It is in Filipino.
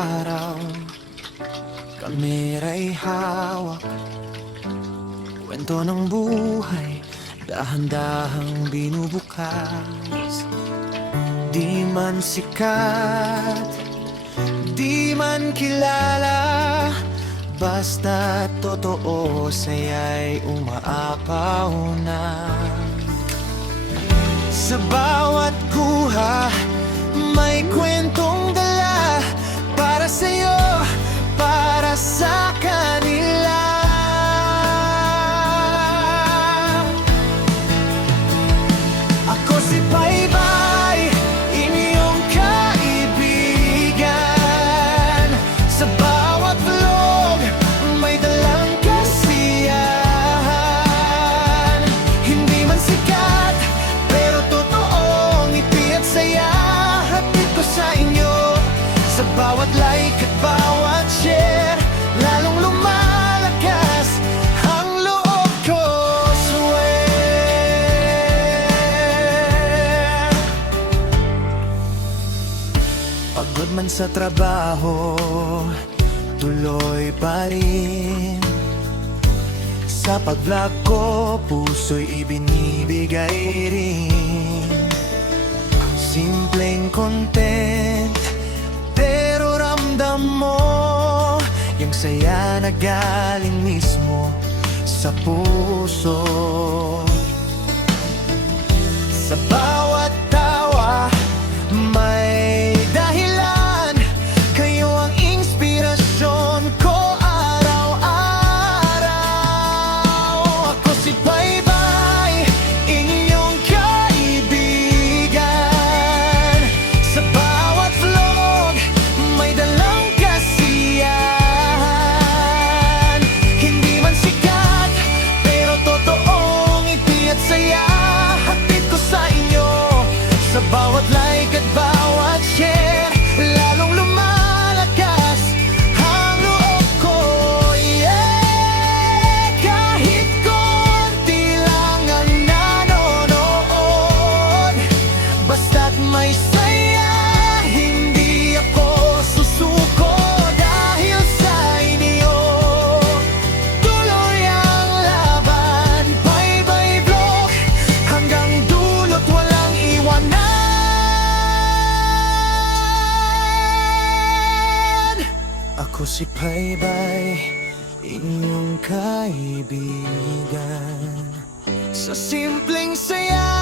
araw, kamera'y hawak, kwento ng buhay, dahan-dahang binubukas. Di man sikat, di man kilala, basta totoo, saya'y umaapaw na. Sa bawat kuha, may kwentong dala, para sa'yo, para sa kanila. Ako si Baybay, inyong kaibigan. Sa bawat vlog, may dalang kasiyahan. Hindi man sikat, pero totoong ngiti at saya, hatid ko sa inyo. Sa bawat like at bawat share, lalong lumalakas ang loob ko, swear. Pagod man sa trabaho, tuloy pa rin. Sa pag-vlog ko, puso'y ibinibigay rin. Simpleng content, pero ramdam mo yung saya na galing mismo sa puso. Sa bawat tawa, may dahilan. Kayo ang inspirasyon ko araw-araw. Ako si Baybay, inyong kaibigan. Sa bawat vlog, may dalang kasiyahan. Hindi man sikat, pero totoong ngiti at saya, hatid ko sa inyo. Sa bawat like at bawat share, lalong lumalakas ang loob ko, yeah. Kahit konti lang ang nanonood, basta't may saya, hindi ako susuko. Dahil sa inyo, tuloy ang laban. Baybay Vlog, hanggang dulo't walang iwanan. Ako si Baybay, inyong kaibigan. Sa simpleng saya,